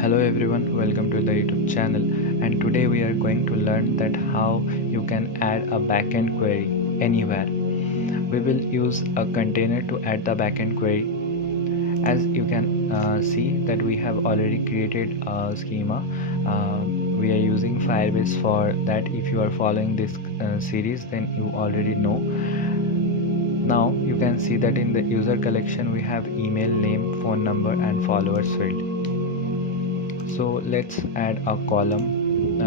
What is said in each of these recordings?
Hello everyone, welcome to the YouTube channel, and today we are going to learn that how you can add a backend query anywhere. We will use a container to add the backend query. As you can see that we have already created a schema. We are using Firebase for that. If you are following this series, then you already know. Now you can see that in the user collection we have email, name, phone number and followers field. So let's add a column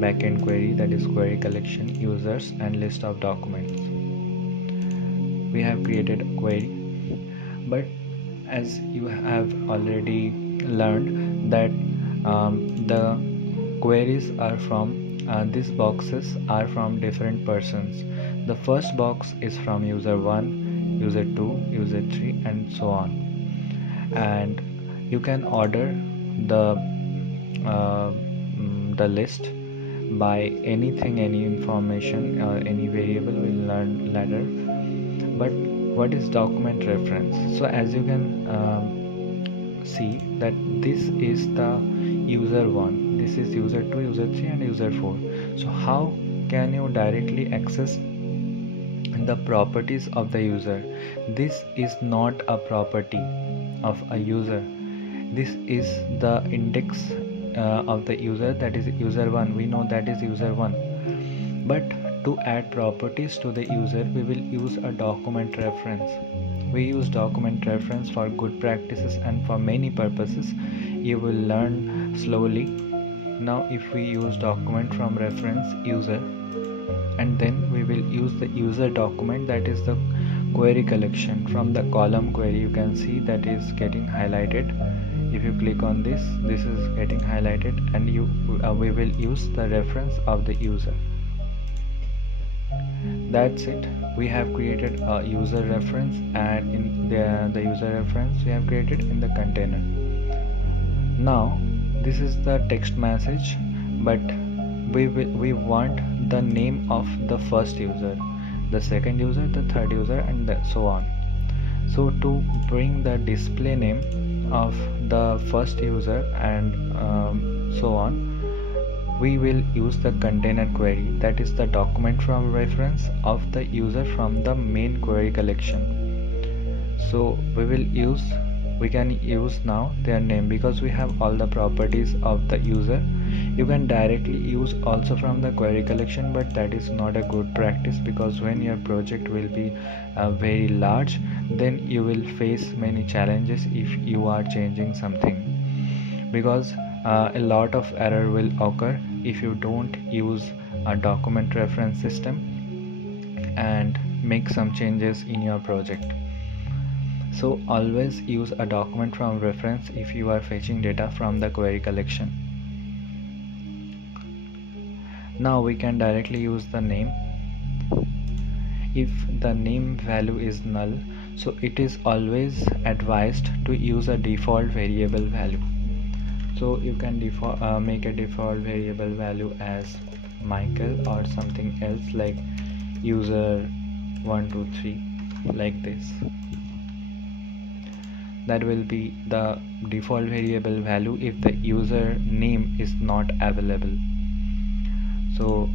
backend query, that is query collection, users and list of documents. We have created a query, but as you have already learned that the queries are from these boxes are from different persons. The first box is from user 1, user 2, user 3 and so on, and you can order the the list by anything, any information or any variable we'll learn later. But what is document reference? So as you can see that this is the user 1, this is user 2, user 3 and user 4. So how can you directly access the properties of the user? This is not a property of a user. This is the index of the user, that is user 1. We know that is user 1, but to add properties to the user we will use a document reference. We use document reference for good practices and for many purposes. You will learn slowly. Now if we use document from reference user, and then we will use the user document, that is the query collection from the column query. You can see that is getting highlighted. If you click on this, this is getting highlighted, and we will use the reference of the user. That's it. We have created a user reference, and in the user reference we have created in the container. Now this is the text message, but we want the name of the first user, the second user, the third user and so on. So to bring the display name of the first user and so on, we will use the container query, that is the document from reference of the user from the main query collection. So we can use now their name because we have all the properties of the user. You can directly use also from the query collection, but that is not a good practice, because when your project will be very large, then you will face many challenges if you are changing something, because a lot of error will occur if you don't use a document reference system and make some changes in your project. So always use a document from reference if you are fetching data from the query collection. Now we can directly use the name. If the name value is null, so it is always advised to use a default variable value. So you can make a default variable value as Michael or something else like user 123, like this. That will be the default variable value if the user name is not available. So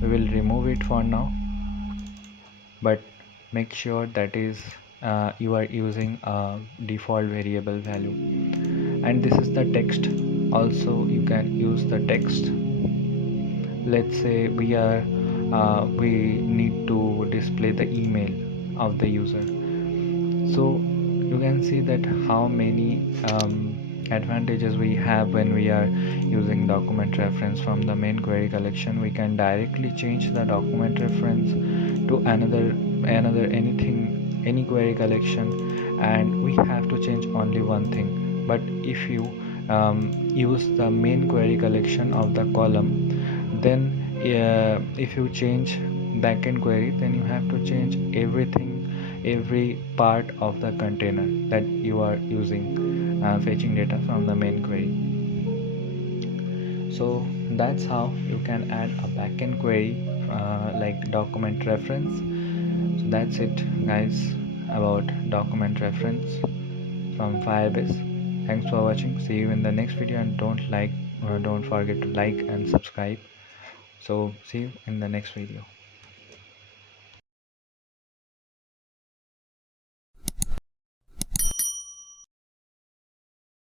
we will remove it for now, but make sure that is you are using a default variable value. And this is the text. Also you can use the text. Let's say we need to display the email of the user. So you can see that how many advantages we have when we are using document reference from the main query collection. We can directly change the document reference to any query collection, and we have to change only one thing. But if you use the main query collection of the column, then if you change backend query, then you have to change everything, every part of the container that you are using fetching data from the main query. So that's how you can add a backend query like document reference. So that's it guys about document reference from Firebase. Thanks for watching. See you in the next video, and don't forget to like and subscribe. So see you in the next video.